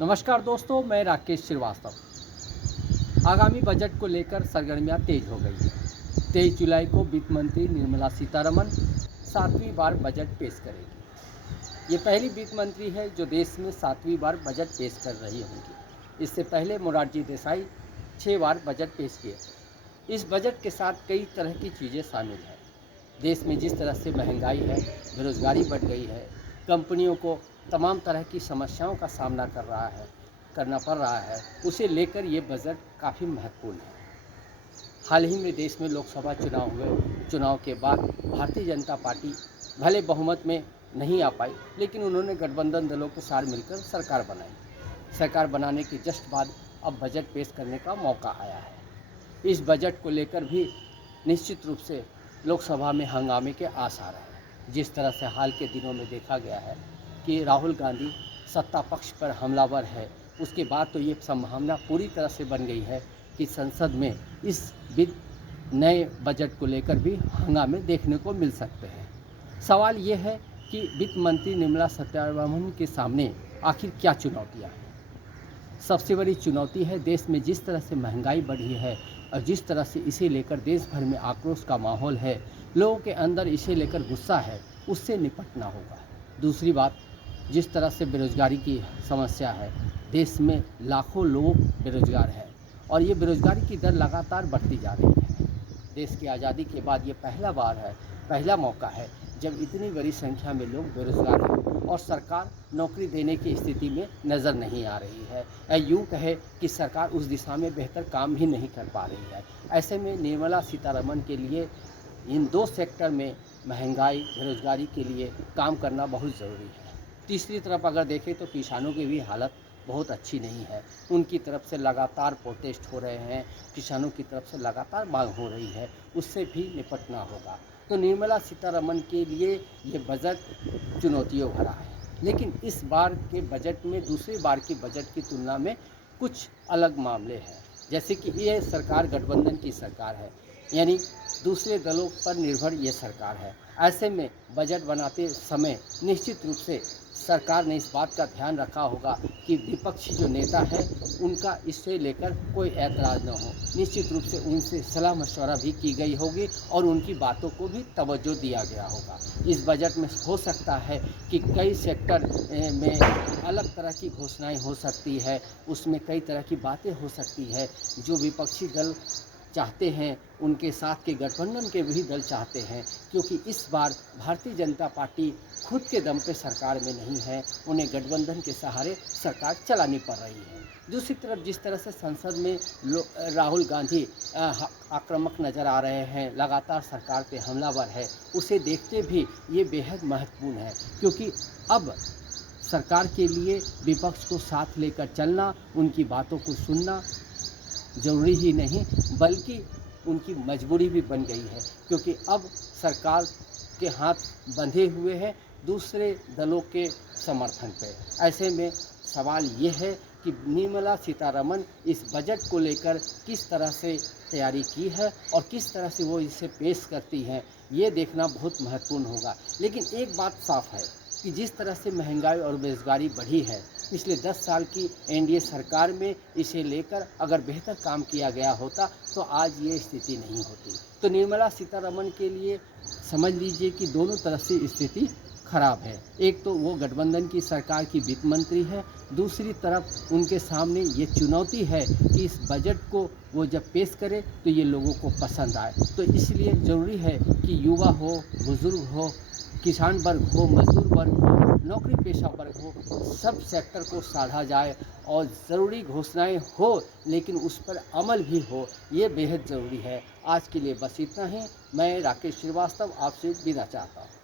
नमस्कार दोस्तों, मैं राकेश श्रीवास्तव। आगामी बजट को लेकर सरगर्मियां तेज हो गई हैं। 23 जुलाई को वित्त मंत्री निर्मला सीतारमण 7वीं बार बजट पेश करेगी। ये पहली वित्त मंत्री है जो देश में 7वीं बार बजट पेश कर रही होंगी। इससे पहले मोरारजी देसाई 6 बार बजट पेश किए। इस बजट के साथ कई तरह की चीज़ें शामिल हैं। देश में जिस तरह से महंगाई है, बेरोजगारी बढ़ गई है, कंपनियों को तमाम तरह की समस्याओं का सामना करना पड़ रहा है, उसे लेकर ये बजट काफ़ी महत्वपूर्ण है। हाल ही में देश में लोकसभा चुनाव हुए। चुनाव के बाद भारतीय जनता पार्टी भले बहुमत में नहीं आ पाई, लेकिन उन्होंने गठबंधन दलों के साथ मिलकर सरकार बनाई। सरकार बनाने के जस्ट बाद अब बजट पेश करने का मौका आया है। इस बजट को लेकर भी निश्चित रूप से लोकसभा में हंगामे के आसार हैं। जिस तरह से हाल के दिनों में देखा गया है कि राहुल गांधी सत्ता पक्ष पर हमलावर है, उसके बाद तो ये संभावना पूरी तरह से बन गई है कि संसद में इस नए बजट को लेकर भी हंगामे देखने को मिल सकते हैं। सवाल ये है कि वित्त मंत्री निर्मला सीतारमण के सामने आखिर क्या चुनौतियाँ हैं। सबसे बड़ी चुनौती है देश में जिस तरह से महंगाई बढ़ी है और जिस तरह से इसे लेकर देश भर में आक्रोश का माहौल है, लोगों के अंदर इसे लेकर गुस्सा है, उससे निपटना होगा। दूसरी बात, जिस तरह से बेरोजगारी की समस्या है, देश में लाखों लोग बेरोजगार हैं और ये बेरोजगारी की दर लगातार बढ़ती जा रही है। देश की आज़ादी के बाद ये पहला मौका है जब इतनी बड़ी संख्या में लोग बेरोजगार हैं और सरकार नौकरी देने की स्थिति में नज़र नहीं आ रही है, या यूँ कहे कि सरकार उस दिशा में बेहतर काम ही नहीं कर पा रही है। ऐसे में निर्मला सीतारमण के लिए इन दो सेक्टर में महंगाई बेरोजगारी के लिए काम करना बहुत ज़रूरी है। तीसरी तरफ अगर देखें तो किसानों की भी हालत बहुत अच्छी नहीं है। उनकी तरफ से लगातार प्रोटेस्ट हो रहे हैं, किसानों की तरफ से लगातार मांग हो रही है, उससे भी निपटना होगा। तो निर्मला सीतारमण के लिए ये बजट चुनौतियों भरा है, लेकिन इस बार के बजट में दूसरी बार की बजट की तुलना में कुछ अलग मामले हैं। जैसे कि ये सरकार गठबंधन की सरकार है, यानी दूसरे दलों पर निर्भर ये सरकार है। ऐसे में बजट बनाते समय निश्चित रूप से सरकार ने इस बात का ध्यान रखा होगा कि विपक्षी जो नेता है उनका इससे लेकर कोई ऐतराज़ न हो। निश्चित रूप से उनसे सलाह मशवरा भी की गई होगी और उनकी बातों को भी तवज्जो दिया गया होगा। इस बजट में हो सकता है कि कई सेक्टर में अलग तरह की घोषणाएं हो सकती है, उसमें कई तरह की बातें हो सकती है जो विपक्षी दल चाहते हैं, उनके साथ के गठबंधन के भी दल चाहते हैं, क्योंकि इस बार भारतीय जनता पार्टी खुद के दम पे सरकार में नहीं है, उन्हें गठबंधन के सहारे सरकार चलानी पड़ रही है। दूसरी तरफ जिस तरह से संसद में राहुल गांधी आक्रामक नज़र आ रहे हैं, लगातार सरकार पे हमलावर है, उसे देखते भी ये बेहद महत्वपूर्ण है, क्योंकि अब सरकार के लिए विपक्ष को साथ लेकर चलना, उनकी बातों को सुनना ज़रूरी ही नहीं बल्कि उनकी मजबूरी भी बन गई है, क्योंकि अब सरकार के हाथ बंधे हुए हैं दूसरे दलों के समर्थन पे। ऐसे में सवाल ये है कि निर्मला सीतारमण इस बजट को लेकर किस तरह से तैयारी की है और किस तरह से वो इसे पेश करती हैं, ये देखना बहुत महत्वपूर्ण होगा। लेकिन एक बात साफ है कि जिस तरह से महंगाई और बेरोजगारी बढ़ी है, पिछले 10 साल की एनडीए सरकार में इसे लेकर अगर बेहतर काम किया गया होता तो आज ये स्थिति नहीं होती। तो निर्मला सीतारमण के लिए समझ लीजिए कि दोनों तरफ से स्थिति खराब है। एक तो वो गठबंधन की सरकार की वित्त मंत्री है, दूसरी तरफ उनके सामने ये चुनौती है कि इस बजट को वो जब पेश करे तो ये लोगों को पसंद आए। तो इसलिए ज़रूरी है कि युवा हो, बुज़ुर्ग हो, किसान वर्ग हो, मजदूर वर्ग हो, नौकरी पेशा वर्ग हो, सब सेक्टर को साधा जाए और ज़रूरी घोषणाएं हो लेकिन उस पर अमल भी हो, ये बेहद ज़रूरी है। आज के लिए बस इतना ही। मैं राकेश श्रीवास्तव आपसे विदा चाहता हूँ।